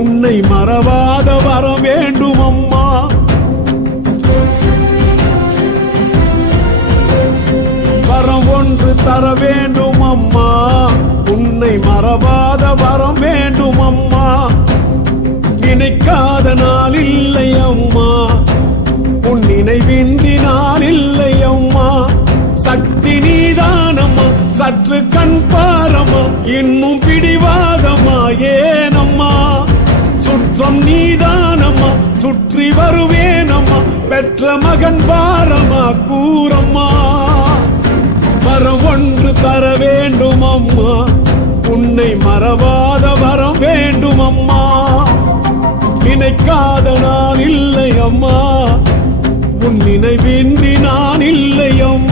உன்னை மறவாத வரம் வேண்டும் அம்மா. வரம் ஒன்று தர வேண்டும் அம்மா, உன்னை மறவாத வரம் வேண்டும் அம்மா. நினைக்காத நாள் இல்லை அம்மா, உன் நினைவின்றி நாள் இல்லை அம்மா. சக்தி நீதானம்மா, சற்று கண் பாரம்மா, இன்னும் பிடிவாதம்மா ஏனம்மா. சுற்றம் நீதானம்மா, சுற்றி வருவேனம்மா, பெற்ற மகன் பாரம்மா கூறம்மா. வரம் ஒன்று தர வேண்டும் அம்மா, உன்னை மறவாத வரம் வேண்டும் அம்மா. நினைக்காத நான் இல்லை அம்மா, உன் நினைவின்றி நான் இல்லை அம்மா.